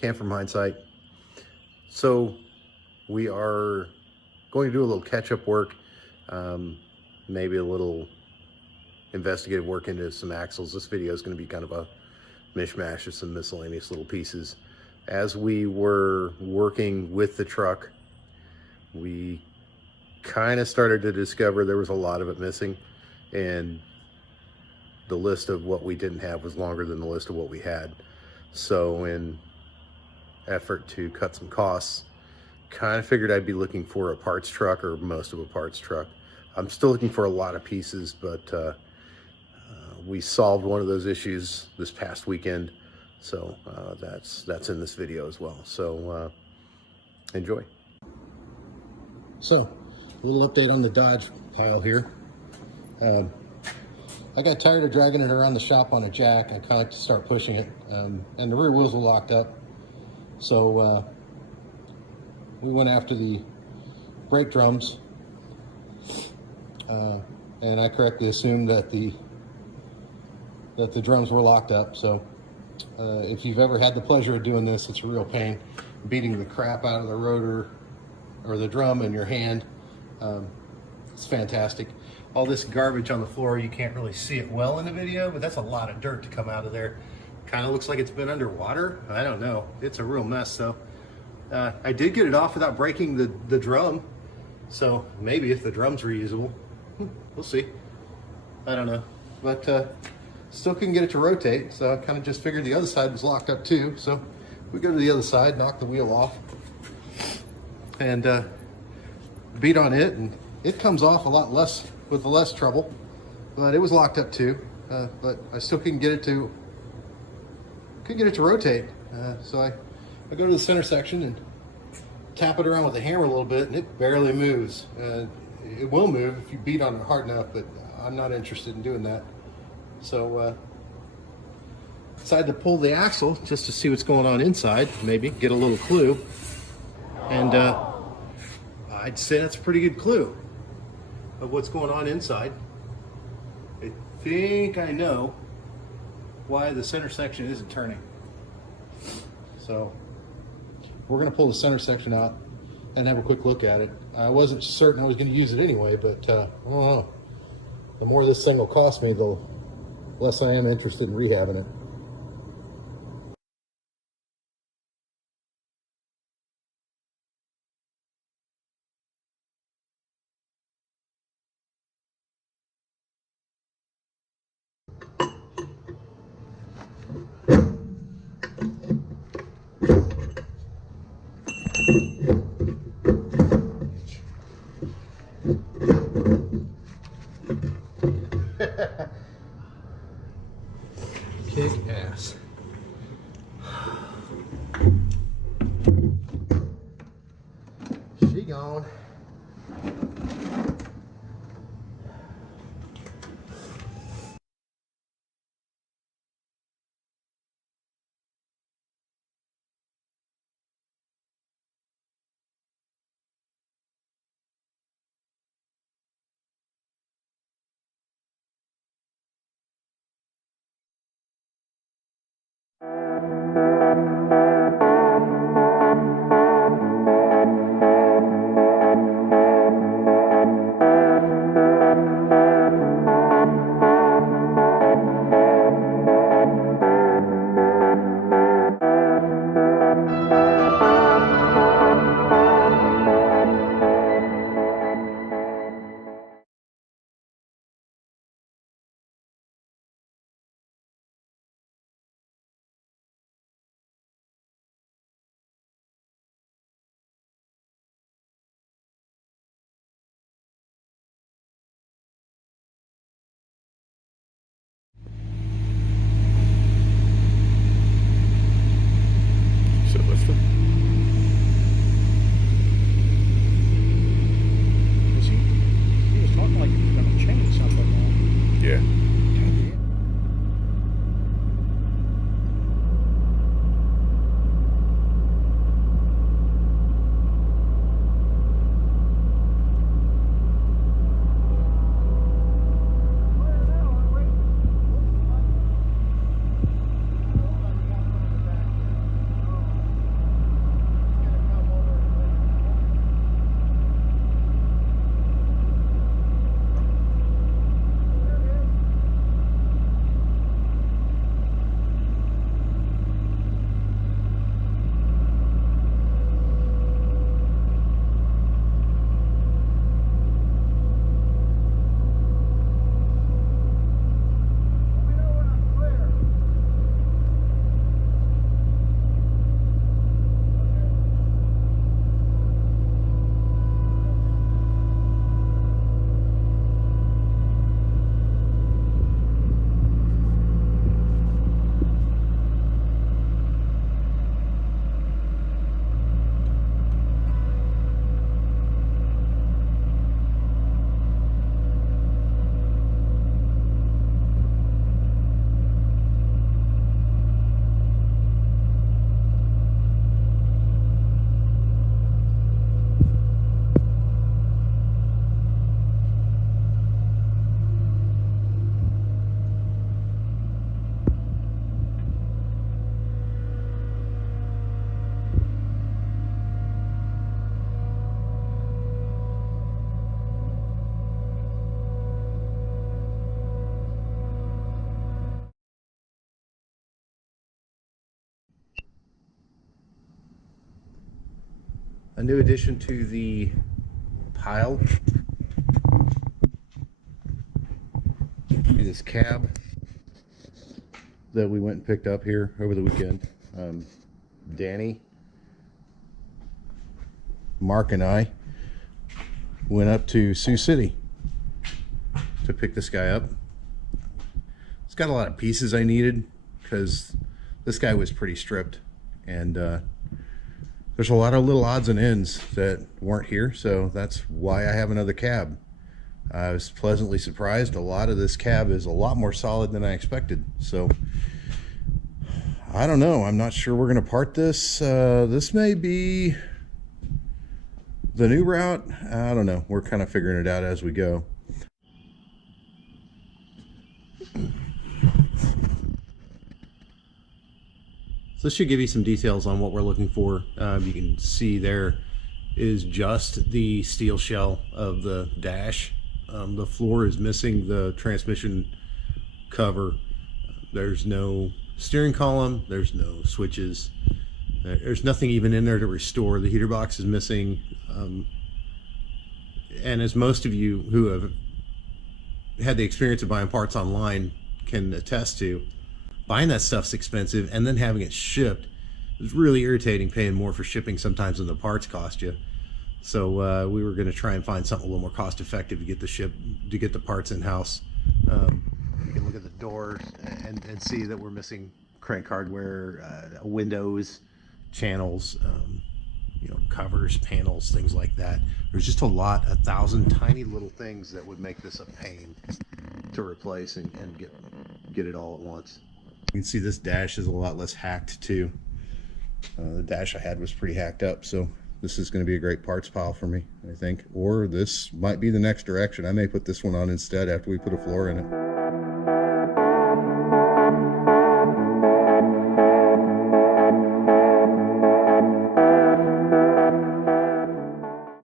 Cam from Hindsight. So we are going to do a little catch-up work, maybe a little investigative work into some axles. This video is going to be kind of a mishmash of some miscellaneous little pieces. As we were working with the truck, we kind of started to discover there was a lot of it missing, and the list of what we didn't have was longer than the list of what we had. So in effort to cut some costs, kind of figured I'd be looking for a parts truck, or most of a parts truck. I'm still looking for a lot of pieces, but we solved one of those issues this past weekend, so that's in this video as well. So enjoy. So a little update on the Dodge pile here. I got tired of dragging it around the shop on a jack. I kind of like to start pushing it, and the rear wheels were locked up. So we went after the brake drums, and I correctly assumed that the drums were locked up. So if you've ever had the pleasure of doing this, it's a real pain, beating the crap out of the rotor or the drum in your hand. It's fantastic. All this garbage on the floor, you can't really see it well in the video, but that's a lot of dirt to come out of there. Kind of looks like it's been underwater. I don't know. It's a real mess though. I did get it off without breaking the drum, so maybe if the drum's reusable, we'll see. I don't know, but still couldn't get it to rotate, so I kind of just figured the other side was locked up too. So we go to the other side, knock the wheel off, and beat on it, and it comes off a lot less with less trouble, but it was locked up too. But I still couldn't get it to rotate. So I go to the center section and tap it around with a hammer a little bit, and it barely moves. It will move if you beat on it hard enough, but I'm not interested in doing that. So decided to pull the axle just to see what's going on inside, maybe get a little clue. And I'd say that's a pretty good clue of what's going on inside. I think I know why the center section isn't turning. So we're gonna pull the center section out and have a quick look at it. I wasn't certain I was gonna use it anyway, but I don't know. The more this thing will cost me, the less I am interested in rehabbing it. Kick ass. She gone. a new addition to the pile. This cab that we went and picked up here over the weekend. Danny, Mark, and I went up to Sioux City to pick this guy up. It's got a lot of pieces I needed because this guy was pretty stripped, and there's a lot of little odds and ends that weren't here, so that's why I have another cab. I was pleasantly surprised. A lot of this cab is a lot more solid than I expected, so I don't know. I'm not sure we're going to part this. This may be the new route. I don't know. We're kind of figuring it out as we go. So this should give you some details on what we're looking for. You can see there is just the steel shell of the dash. The floor is missing the transmission cover. There's no steering column. There's no switches. There's nothing even in there to restore. The heater box is missing. And as most of you who have had the experience of buying parts online can attest to, buying that stuff's expensive, and then having it shipped is really irritating, paying more for shipping sometimes than the parts cost you. So we were going to try and find something a little more cost effective to get the parts in-house. You can look at the doors and see that we're missing crank hardware, windows, channels, covers, panels, things like that. There's just 1,000 tiny little things that would make this a pain to replace and get it all at once. You can see this dash is a lot less hacked too. The dash I had was pretty hacked up, so this is going to be a great parts pile for me, I think. Or this might be the next direction. I may put this one on instead after we put a floor in it.